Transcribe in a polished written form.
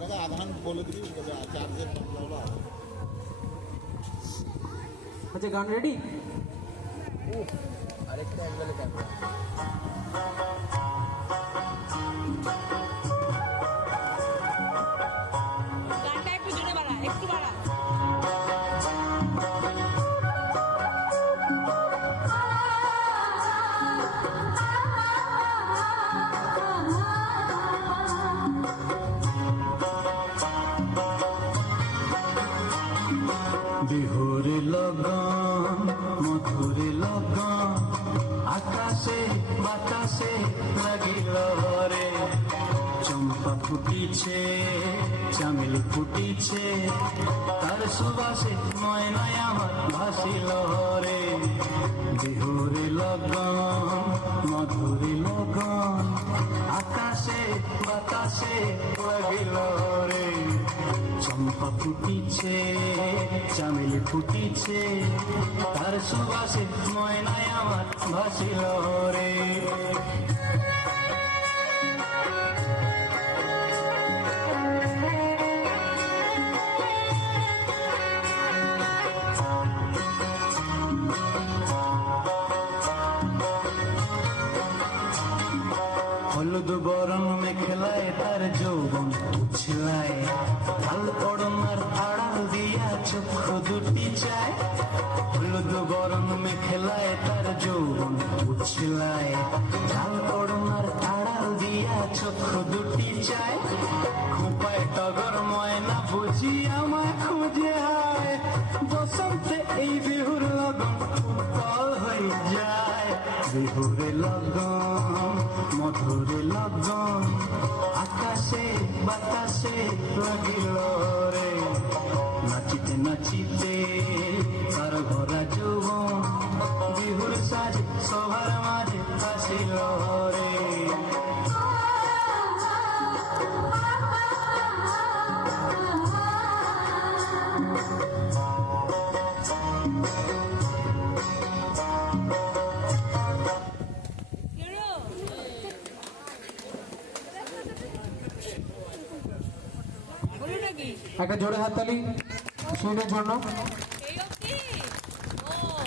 দাদা আধান বলে দিবি চার্জের হলো। আচ্ছা গান রেডি? আরেকটা অ্যাঙ্গেলে ক্যামেরা। গানটা একটু জোরে বাড়া, একটু বাড়া। বিহুরে লগন মধুরে লগন আকাশে বাতাসে লাগিল রে, চম্পা ফুটিছে চামেলি ফুটিছে তার সুবাসে ময়নায় আমার ভাসিল রে। বিহুরে লগন মধুরে লগন আকাশে বাতাসে লাগিল রে, চম্পা ফুটিছে চামেলি ফুটিছে তার সুবাসে ময়নায় আমার ভাসিল রে। হলুদ বরণ মেখলায় তার যৌবন উছলায়, লাল পড়নার আড়াল দিয়া চক্ষু দুটি চায়। হলুদ বরণ মেখলায় তার যৌবন উছলায়, লাল পড়নার আড়াল দিয়া চক্ষু দুটি চায়। খোঁপায় টগর ময়না বুঝি আমায় খুঁজে আয়, বসন্তে এই বিহুর লগন উত্তল হয়ে যায়। বিহুরে লগন মধুরে লগন আকাশে বাতাসে লাগিল রে, নাচিতে নাচিতে তার ভরা যৌবন বিহুর সাজ সবার মাঝে আসিল রে। বলুন নাকি? একটা জোরে হাততালি সুইনের জন্য।